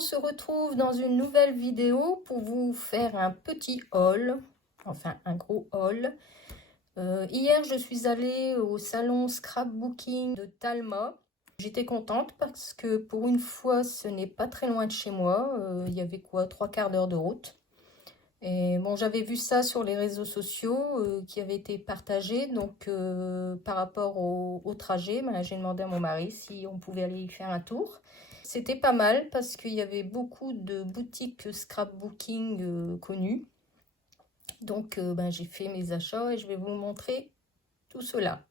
on se retrouve dans une nouvelle vidéo pour vous faire un petit haul, enfin un gros haul. Hier, je suis allée au salon scrapbooking de Talma. J'étais contente parce que pour une fois, ce n'est pas très loin de chez moi. Il y avait quoi, 3/4 d'heure de route. Et bon, j'avais vu ça sur les réseaux sociaux qui avaient été partagés. Donc, par rapport au trajet, ben, j'ai demandé à mon mari si on pouvait aller y faire un tour. C'était pas mal parce qu'il y avait beaucoup de boutiques scrapbooking connues. Donc, ben, j'ai fait mes achats et je vais vous montrer tout cela.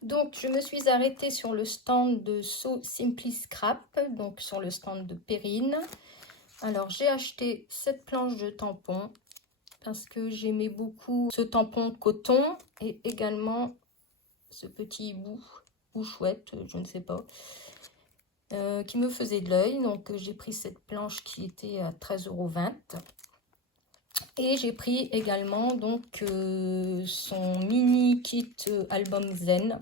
Donc, je me suis arrêtée sur le stand de So Simply Scrap, donc sur le stand de Perrine. Alors, j'ai acheté cette planche de tampon parce que j'aimais beaucoup ce tampon coton et également ce petit bout chouette, je ne sais pas, qui me faisait de l'œil. Donc, j'ai pris cette planche qui était à 13,20 €. Et j'ai pris également donc son mini kit album Zen.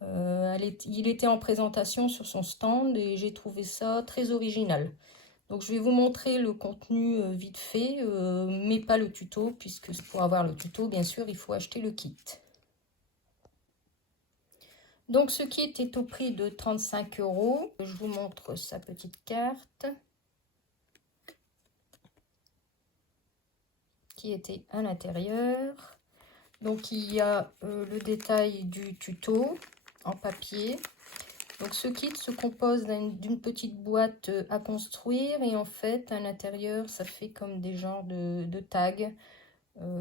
Il était en présentation sur son stand et j'ai trouvé ça très original. Donc je vais vous montrer le contenu vite fait, mais pas le tuto, puisque pour avoir le tuto, bien sûr, il faut acheter le kit. Donc ce kit est au prix de 35 €. Je vous montre sa petite carte qui était à l'intérieur. Donc il y a le détail du tuto en papier. Donc ce kit se compose d'une petite boîte à construire et en fait à l'intérieur ça fait comme des genres de tags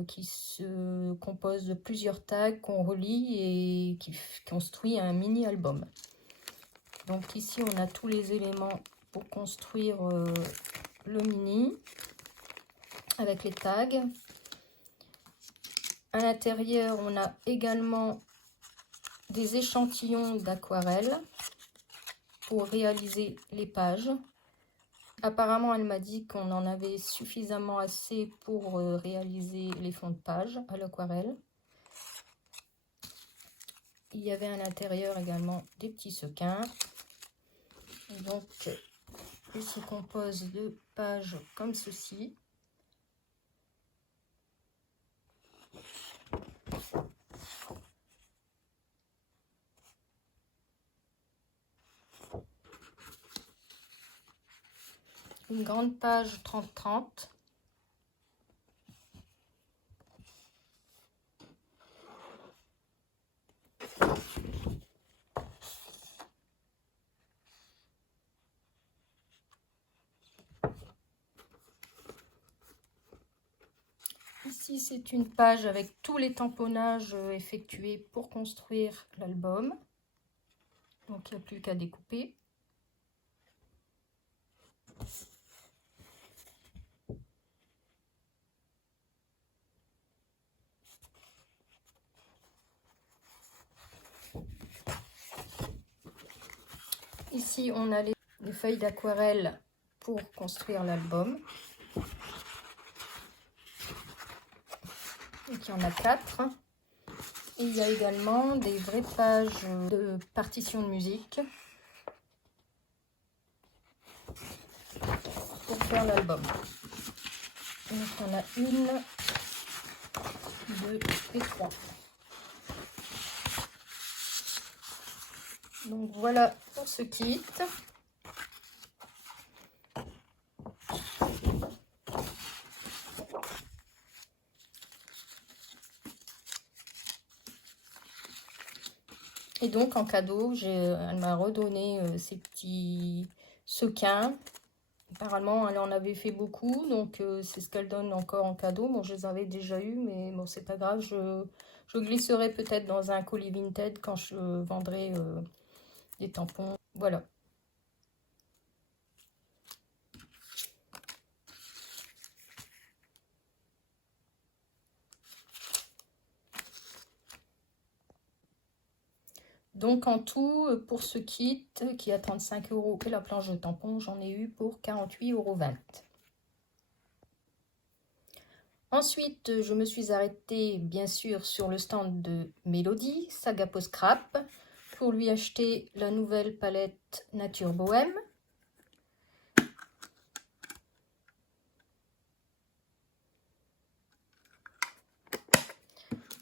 qui se composent de plusieurs tags qu'on relie et qui construit un mini album. Donc ici on a tous les éléments pour construire le mini avec les tags. À l'intérieur on a également des échantillons d'aquarelle pour réaliser les pages. Apparemment, elle m'a dit qu'on en avait suffisamment assez pour réaliser les fonds de page à l'aquarelle. Il y avait à l'intérieur également des petits sequins. Donc, il se compose de pages comme ceci. Une grande page 30-30. Ici, c'est une page avec tous les tamponnages effectués pour construire l'album. Donc, il n'y a plus qu'à découper. Ici, on a les feuilles d'aquarelle pour construire l'album. Donc, il y en a 4. Et il y a également des vraies pages de partition de musique pour faire l'album. Donc, on a 1, 2 et 3. Donc, voilà pour ce kit. Et donc, en cadeau, elle m'a redonné ces petits sequins. Apparemment, elle en avait fait beaucoup, donc c'est ce qu'elle donne encore en cadeau. Bon, je les avais déjà eus, mais bon, c'est pas grave. Je glisserai peut-être dans un colis Vinted quand je vendrai des tampons. Voilà. Donc en tout, pour ce kit qui a 35 € et la planche de tampon, j'en ai eu pour 48,20 €. Ensuite, je me suis arrêtée bien sûr sur le stand de Mélodie, Saga Po Scrap. pour lui acheter la nouvelle palette Nature Bohème.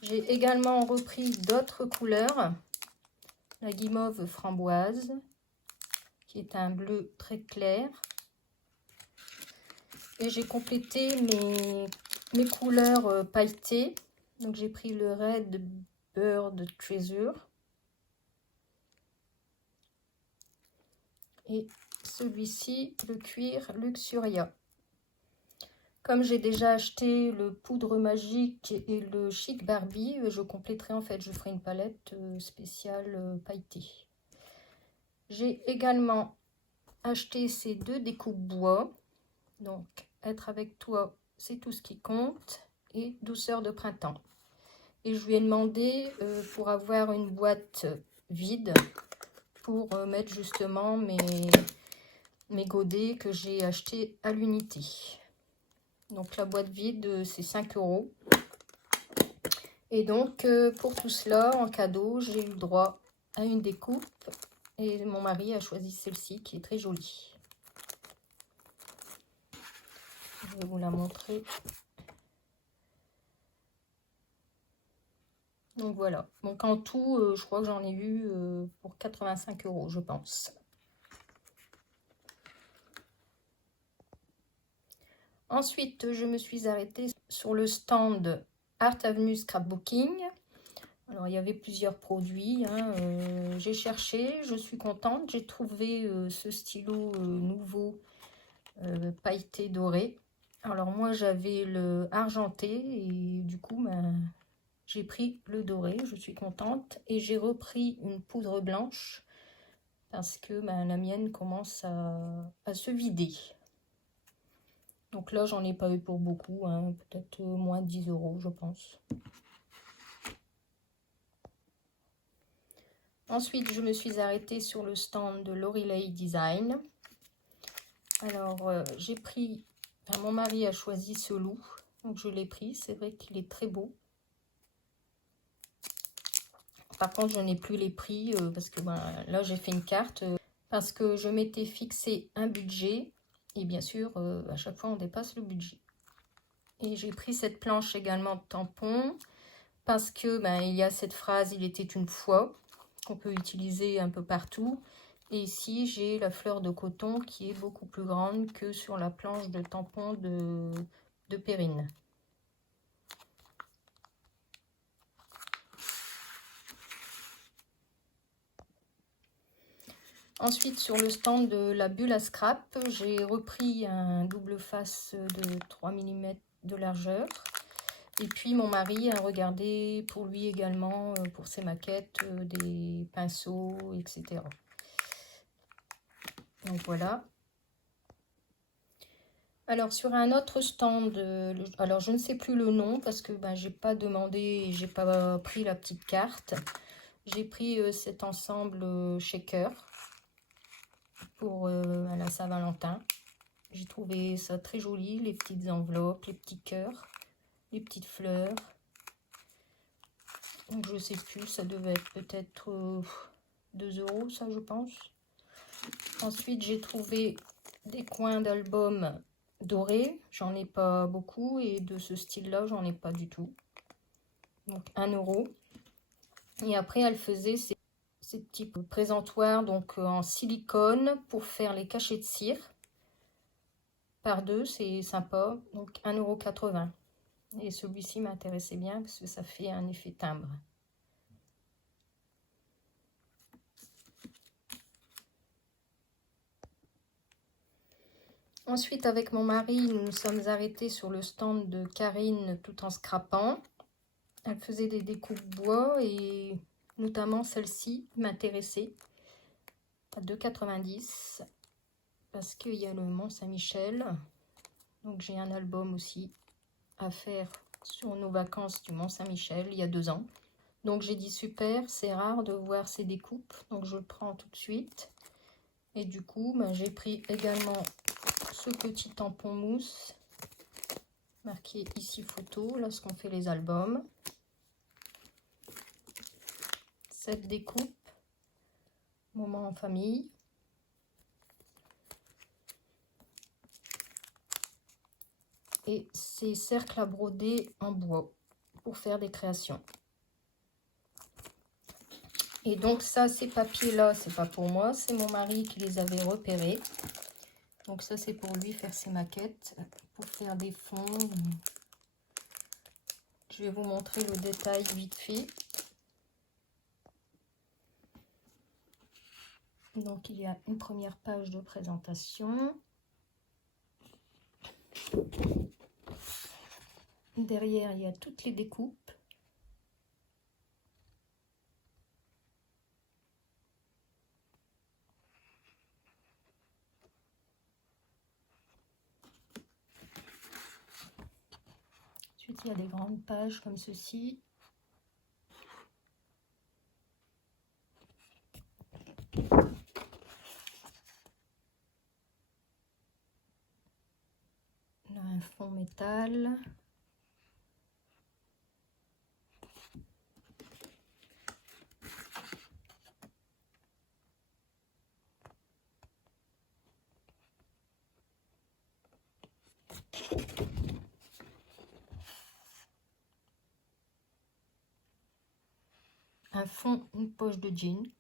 J'ai également repris d'autres couleurs. La guimauve framboise, qui est un bleu très clair. Et j'ai complété mes couleurs pailletées. Donc j'ai pris le Red Bird Treasure. Et celui-ci, le cuir Luxuria. Comme j'ai déjà acheté le poudre magique et le chic Barbie, je compléterai en fait, je ferai une palette spéciale pailletée. J'ai également acheté ces deux découpes bois. Donc, être avec toi, c'est tout ce qui compte. Et douceur de printemps. Et je lui ai demandé pour avoir une boîte vide pour mettre justement mes godets que j'ai achetés à l'unité. Donc la boîte vide, c'est 5 €. Et donc pour tout cela, en cadeau, j'ai eu le droit à une découpe. Et mon mari a choisi celle-ci qui est très jolie. Je vais vous la montrer. Donc voilà. Donc en tout, je crois que j'en ai eu pour 85 €, je pense. Ensuite, je me suis arrêtée sur le stand Art Avenue Scrapbooking. Alors, il y avait plusieurs produits. J'ai cherché, je suis contente. J'ai trouvé ce stylo nouveau pailleté doré. Alors, moi, j'avais le argenté et du coup, j'ai pris le doré. Je suis contente. Et j'ai repris une poudre blanche parce que la mienne commence à se vider. Donc là, j'en ai pas eu pour beaucoup, peut-être moins de 10 €, je pense. Ensuite, je me suis arrêtée sur le stand de Lorelei Design. Alors, j'ai pris, mon mari a choisi ce loup, donc je l'ai pris. C'est vrai qu'il est très beau. Par contre, je n'ai plus les prix parce que là, j'ai fait une carte parce que je m'étais fixé un budget. Et bien sûr, à chaque fois, on dépasse le budget. Et j'ai pris cette planche également de tampons parce que il y a cette phrase « il était une fois » qu'on peut utiliser un peu partout. Et ici, j'ai la fleur de coton qui est beaucoup plus grande que sur la planche de tampons de Perrine. Ensuite, sur le stand de la bulle à scrap, j'ai repris un double face de 3 mm de largeur. Et puis, mon mari a regardé pour lui également, pour ses maquettes, des pinceaux, etc. Donc, voilà. Alors, sur un autre stand, alors je ne sais plus le nom parce que j'ai pas demandé et j'ai pas pris la petite carte. J'ai pris cet ensemble shaker pour la Saint-Valentin. J'ai trouvé ça très joli, les petites enveloppes, les petits cœurs, les petites fleurs. Donc je sais plus, ça devait être peut-être 2 €, ça je pense. Ensuite j'ai trouvé des coins d'album dorés, j'en ai pas beaucoup et de ce style là j'en ai pas du tout. Donc 1 €. Et après elle faisait ces petits présentoirs donc en silicone pour faire les cachets de cire. Par deux, c'est sympa, donc 1,80 €. Et celui-ci m'intéressait bien parce que ça fait un effet timbre. Ensuite, avec mon mari, nous nous sommes arrêtés sur le stand de Karine tout en scrapant. Elle faisait des découpes bois et notamment celle-ci m'intéressait à 2,90 € parce qu'il y a le Mont-Saint-Michel. Donc j'ai un album aussi à faire sur nos vacances du Mont-Saint-Michel il y a 2 ans. Donc j'ai dit super, c'est rare de voir ces découpes, donc je le prends tout de suite. Et du coup, j'ai pris également ce petit tampon mousse marqué ici photo lorsqu'on fait les albums. Cette découpe moment en famille. Et ces cercles à broder en bois pour faire des créations. Et donc ça, ces papiers-là, c'est pas pour moi, c'est mon mari qui les avait repérés. Donc ça, c'est pour lui faire ses maquettes, pour faire des fonds. Je vais vous montrer le détail vite fait. Donc il y a une première page de présentation. Derrière, il y a toutes les découpes. Ensuite, il y a des grandes pages comme ceci. Là, un fond métal. Un fond, une poche de jean.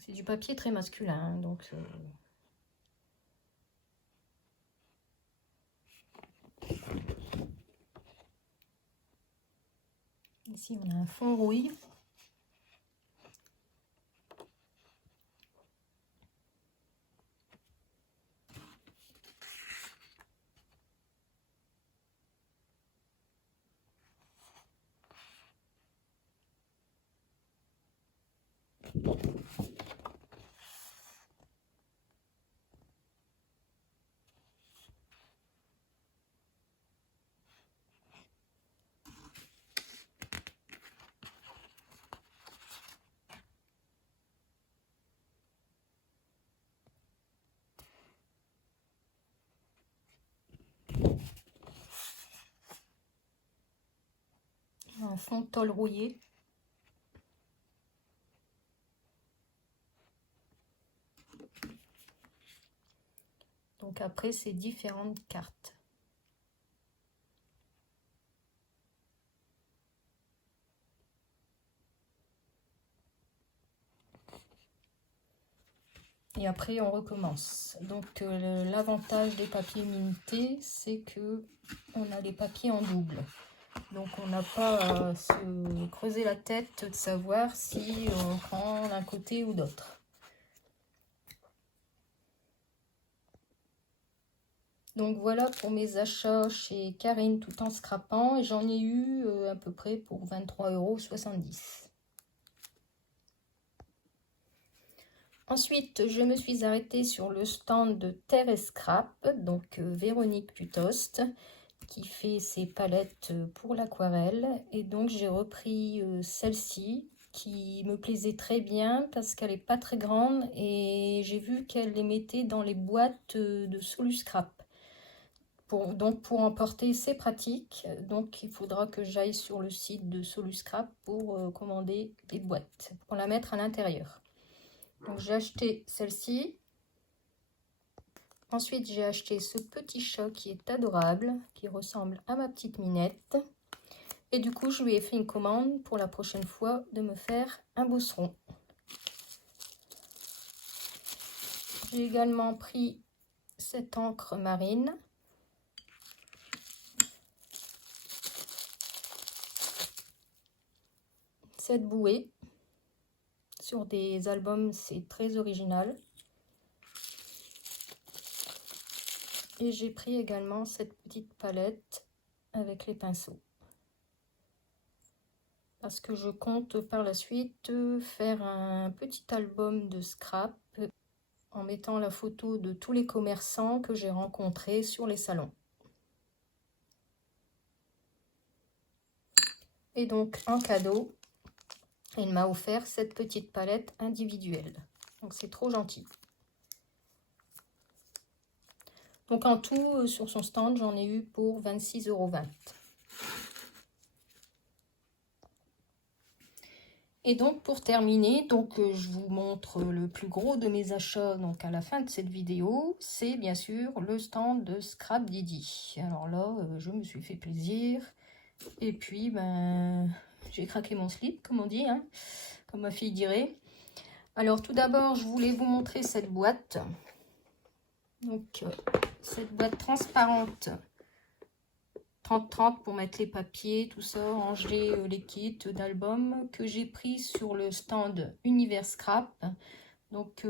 C'est du papier très masculin, hein, donc ici on a un fond rouille. Un fond tôle rouillé. Donc après, c'est différentes cartes. Et après, on recommence. Donc l'avantage des papiers minutés, c'est que on a les papiers en double. Donc on n'a pas à se creuser la tête de savoir si on prend d'un côté ou d'autre. Donc voilà pour mes achats chez Karine tout en scrapant. Et j'en ai eu à peu près pour 23,70 €. Ensuite, je me suis arrêtée sur le stand de Terre et Scrap, donc Véronique Putost, qui fait ses palettes pour l'aquarelle. Et donc j'ai repris celle-ci qui me plaisait très bien parce qu'elle n'est pas très grande et j'ai vu qu'elle les mettait dans les boîtes de Soluscrap. Donc pour emporter, c'est pratique. Donc il faudra que j'aille sur le site de Soluscrap pour commander des boîtes, pour la mettre à l'intérieur. Donc j'ai acheté celle-ci. Ensuite j'ai acheté ce petit chat qui est adorable, qui ressemble à ma petite Minette. Et du coup je lui ai fait une commande pour la prochaine fois de me faire un bosseron. J'ai également pris cette encre marine. Cette bouée. Sur des albums, c'est très original. Et j'ai pris également cette petite palette avec les pinceaux. Parce que je compte par la suite faire un petit album de scrap en mettant la photo de tous les commerçants que j'ai rencontrés sur les salons. Et donc en cadeau, il m'a offert cette petite palette individuelle. Donc c'est trop gentil. Donc en tout, sur son stand, j'en ai eu pour 26,20 €. Et donc pour terminer, je vous montre le plus gros de mes achats donc à la fin de cette vidéo. C'est bien sûr le stand de Scrap Didi. Alors là, je me suis fait plaisir. Et puis, j'ai craqué mon slip, comme on dit, hein, comme ma fille dirait. Alors tout d'abord, je voulais vous montrer cette boîte. Donc cette boîte transparente 30-30 pour mettre les papiers, tout ça, ranger les kits d'albums que j'ai pris sur le stand Univers Scrap. Donc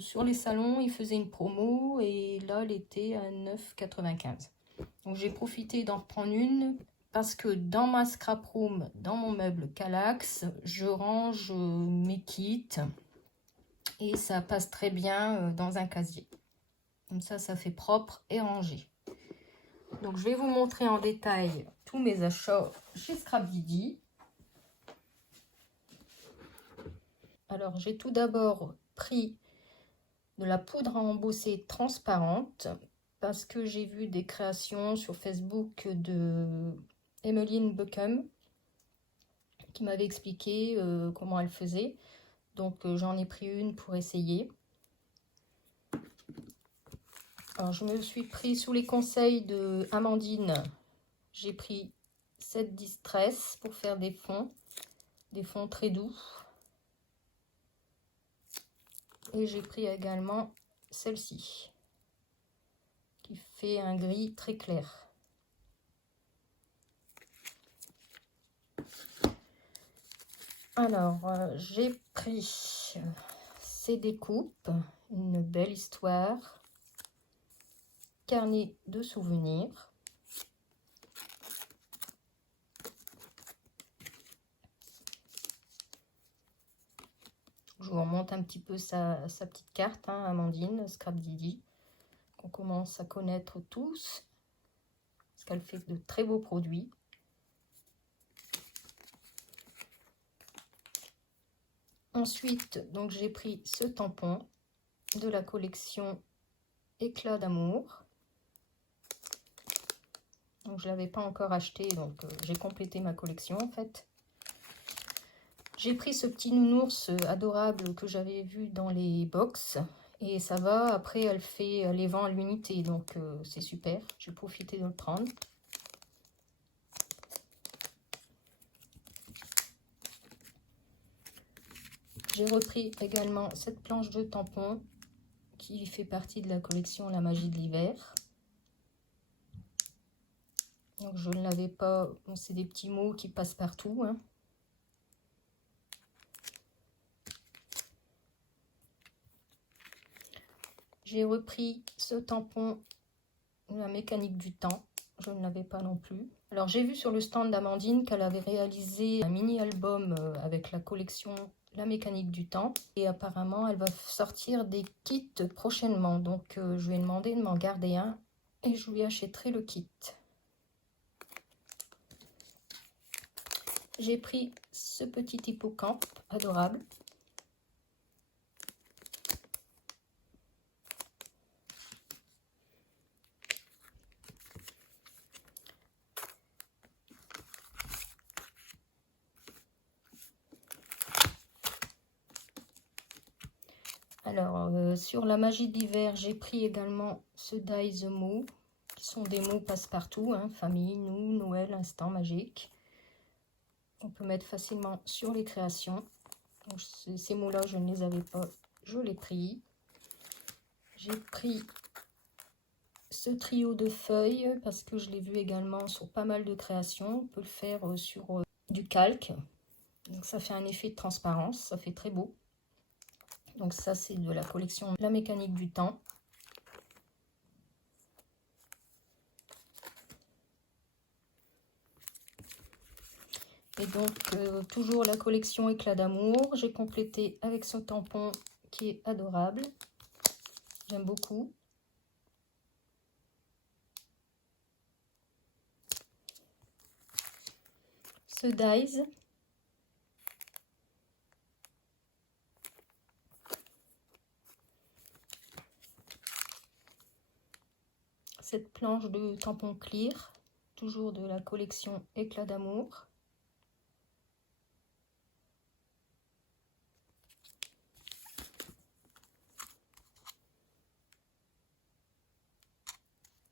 sur les salons, ils faisaient une promo et là, elle était à 9,95 €. Donc j'ai profité d'en prendre une parce que dans ma scrap room, dans mon meuble Kallax, je range mes kits et ça passe très bien dans un casier. Comme ça fait propre et rangé. Donc, je vais vous montrer en détail tous mes achats chez Scrap Didi. Alors, j'ai tout d'abord pris de la poudre à embosser transparente parce que j'ai vu des créations sur Facebook de Emmeline Buckham qui m'avait expliqué comment elle faisait. Donc, j'en ai pris une pour essayer. Alors, je me suis pris sous les conseils de Amandine. J'ai pris cette Distress pour faire des fonds très doux. Et j'ai pris également celle-ci, qui fait un gris très clair. Alors, j'ai pris ces découpes, une belle histoire, carnet de souvenirs. Je vous remonte un petit peu sa petite carte, hein, Amandine, Scrap Didi, qu'on commence à connaître tous, parce qu'elle fait de très beaux produits. Ensuite, donc j'ai pris ce tampon de la collection Éclat d'amour. Donc je ne l'avais pas encore acheté, donc j'ai complété ma collection en fait. J'ai pris ce petit nounours adorable que j'avais vu dans les box. Et ça va, après elle les vend à l'unité, donc c'est super. J'ai profité de le prendre. J'ai repris également cette planche de tampon qui fait partie de la collection La Magie de l'hiver. Donc je ne l'avais pas, bon, c'est des petits mots qui passent partout, hein. J'ai repris ce tampon, La mécanique du temps. Je ne l'avais pas non plus. Alors j'ai vu sur le stand d'Amandine qu'elle avait réalisé un mini-album avec la collection La mécanique du temps. Et apparemment elle va sortir des kits prochainement. Donc je lui ai demandé de m'en garder un et je lui achèterai le kit. J'ai pris ce petit hippocampe adorable. Alors, sur La Magie de l'hiver, j'ai pris également ce Die the Mots, qui sont des mots passe-partout, hein, famille, nous, Noël, instant magique. On peut mettre facilement sur les créations. Donc, ces mots-là, je ne les avais pas, je les ai pris. J'ai pris ce trio de feuilles parce que je l'ai vu également sur pas mal de créations. On peut le faire sur du calque. Donc, ça fait un effet de transparence, ça fait très beau. Donc ça, c'est de la collection La mécanique du temps. Et donc, toujours la collection Éclat d'amour. J'ai complété avec ce tampon qui est adorable. J'aime beaucoup. Ce Dies. planche de tampon clear, toujours de la collection Éclat d'amour.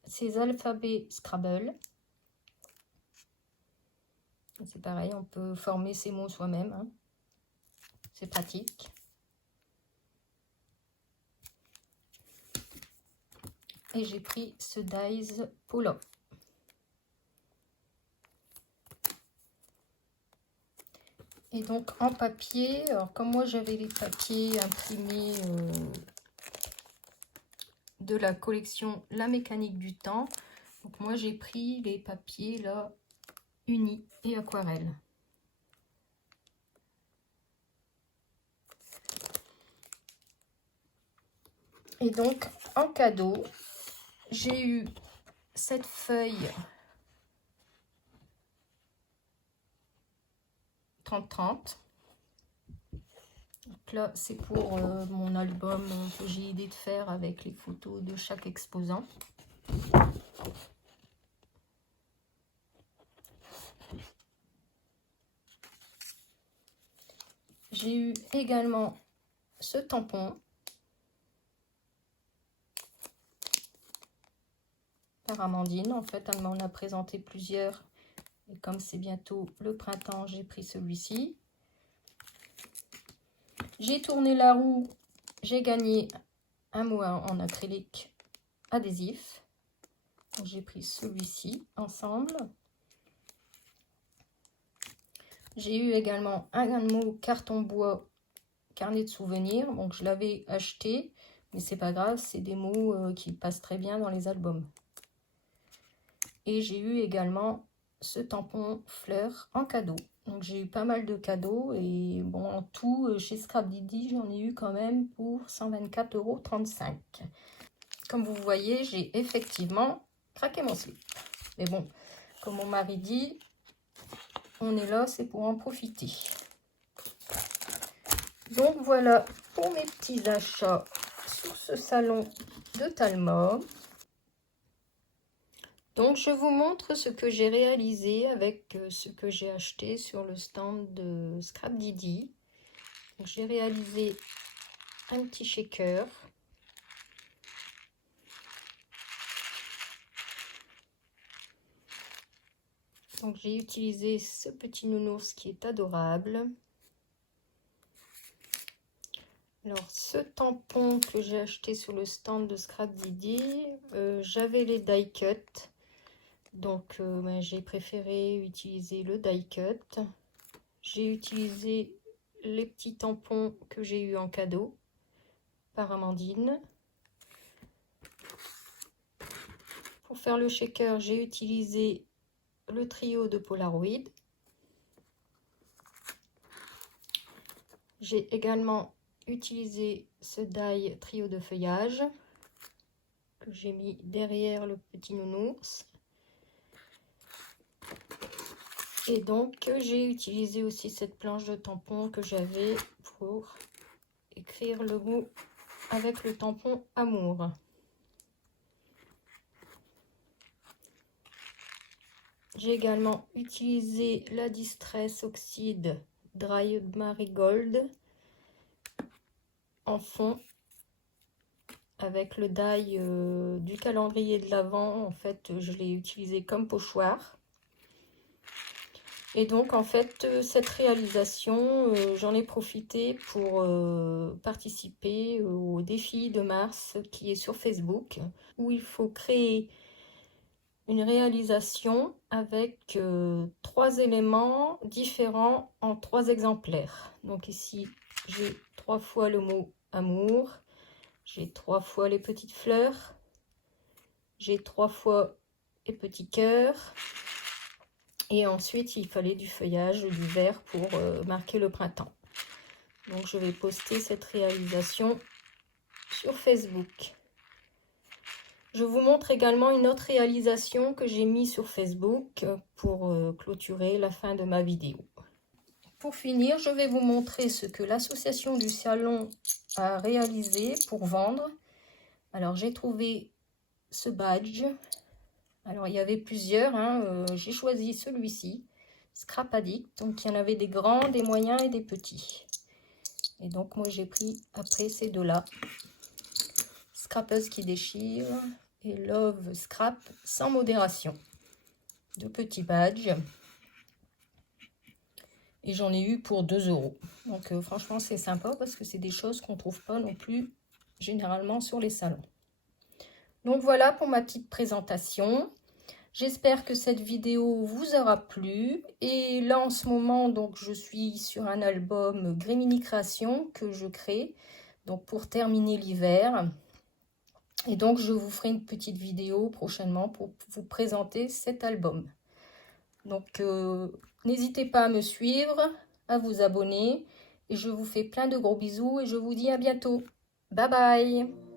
Ces alphabets Scrabble. C'est pareil, on peut former ces mots soi-même, hein. C'est pratique. Et j'ai pris ce Dies Polo. Et donc en papier, alors comme moi j'avais les papiers imprimés de la collection La Mécanique du Temps, donc moi j'ai pris les papiers là unis et aquarelle. Et donc en cadeau, j'ai eu cette feuille 30-30. Donc là, c'est pour mon album que j'ai idée de faire avec les photos de chaque exposant. J'ai eu également ce tampon par Amandine. En fait, elle m'en a présenté plusieurs. Et comme c'est bientôt le printemps, j'ai pris celui-ci. J'ai tourné la roue. J'ai gagné un mot en acrylique adhésif. J'ai pris celui-ci ensemble. J'ai eu également un mot carton bois, carnet de souvenirs. Donc je l'avais acheté, mais c'est pas grave, c'est des mots qui passent très bien dans les albums. Et j'ai eu également ce tampon fleur en cadeau. Donc j'ai eu pas mal de cadeaux et bon, en tout chez Scrapdiddy j'en ai eu quand même pour 124,35 €. Comme vous voyez, j'ai effectivement craqué mon slip. Mais bon, comme mon mari dit, on est là, c'est pour en profiter. Donc voilà pour mes petits achats sur ce salon de Talma. Donc je vous montre ce que j'ai réalisé avec ce que j'ai acheté sur le stand de Scrapdiddy. J'ai réalisé un petit shaker. Donc j'ai utilisé ce petit nounours qui est adorable. Alors ce tampon que j'ai acheté sur le stand de Scrapdiddy, j'avais les die cut. Donc j'ai préféré utiliser le die cut. J'ai utilisé les petits tampons que j'ai eu en cadeau par Amandine. Pour faire le shaker, j'ai utilisé le trio de Polaroid. J'ai également utilisé ce die trio de feuillage que j'ai mis derrière le petit nounours. Et donc j'ai utilisé aussi cette planche de tampon que j'avais pour écrire le mot avec le tampon amour. J'ai également utilisé la Distress Oxide Dry Marigold en fond avec le die du calendrier de l'Avent. En fait, je l'ai utilisé comme pochoir. Et donc, en fait, cette réalisation, j'en ai profité pour participer au défi de mars qui est sur Facebook, où il faut créer une réalisation avec 3 éléments différents en 3 exemplaires. Donc ici, j'ai 3 fois le mot amour, j'ai 3 fois les petites fleurs, j'ai 3 fois les petits cœurs. Et ensuite, il fallait du feuillage, du vert pour marquer le printemps. Donc, je vais poster cette réalisation sur Facebook. Je vous montre également une autre réalisation que j'ai mise sur Facebook pour clôturer la fin de ma vidéo. Pour finir, je vais vous montrer ce que l'association du salon a réalisé pour vendre. Alors, j'ai trouvé ce badge Alors, il y avait plusieurs, hein, j'ai choisi celui-ci, Scrap Addict. Donc, il y en avait des grands, des moyens et des petits. Et donc, moi, j'ai pris après ces deux-là. Scrapeuse qui déchire et Love Scrap sans modération. Deux petits badges. Et j'en ai eu pour 2 €. Donc, franchement, c'est sympa parce que c'est des choses qu'on ne trouve pas non plus généralement sur les salons. Donc, voilà pour ma petite présentation. J'espère que cette vidéo vous aura plu. Et là, en ce moment, donc, je suis sur un album Grémini Création que je crée donc pour terminer l'hiver. Et donc, je vous ferai une petite vidéo prochainement pour vous présenter cet album. Donc, n'hésitez pas à me suivre, à vous abonner. Et je vous fais plein de gros bisous et je vous dis à bientôt. Bye bye!